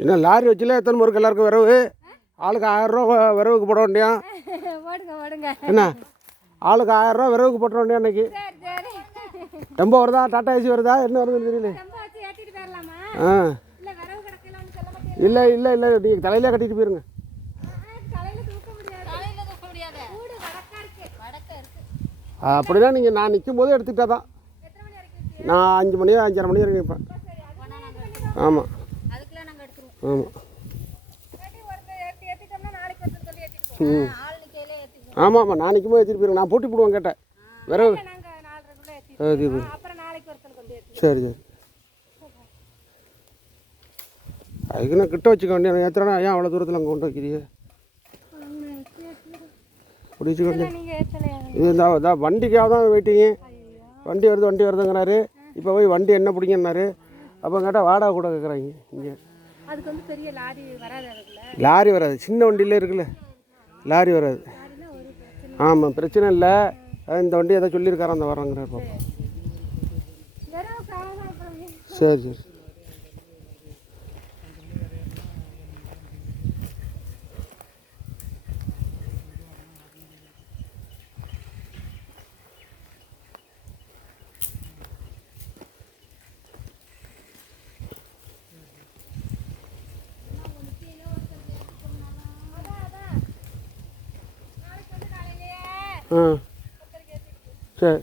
என்ன லாரி வச்சுல எத்தனை முறுக்கு எல்லாருக்கும் விரவு ஆளுக்கு 1000 ரூபா விரவுக்கு போட வேண்டியான் என்ன ஆளுக்கு 1000 ரூபா விரவுக்கு போட்ட வேண்டியா இன்னைக்கு டெம்போ வருதா டாடா ஏசி வருதா என்ன வருதுன்னு தெரியல ஆ இல்லை இல்லை இல்லை நீங்கள் தலையிலே கட்டிட்டு போயிருங்க அப்படின்னா நீங்கள் நான் நிற்கும் போது எடுத்துக்கிட்டா தான் நான் 5 மணி 5:30 மணி வரைக்கும் நிற்பேன் ஆமாம் ஆமாம் ஆமாம் ஆமாம் நான் நிற்கும் போது ஏற்றிட்டு போயிருங்க நான் பூட்டி போடுவேன் கேட்டேன் விரவு சரி சரி அதுக்கு நான் கிட்ட வச்சுக்க வேண்டிய ஏற்றுறா ஏன் அவ்வளோ தூரத்தில் அங்கே கொண்டு வைக்கிறீங்க பிடிச்சிக்க வேண்டிய இது இந்த வண்டிக்காக தான் வெயிட்டிங்க வண்டி வருதுங்கிறாரு இப்போ போய் வண்டி என்ன பிடிங்கன்னாரு அப்போ கேட்டால் வாடகை கூட கேட்குறாங்க இங்கே லாரி வராது சின்ன வண்டியில் இருக்குல்ல லாரி வராது ஆமாம் பிரச்சனை இல்லை இந்த வண்டி எதாவது சொல்லியிருக்காரு அந்த வரங்கிறார் பாப்பா சரி சரி ஆ சரி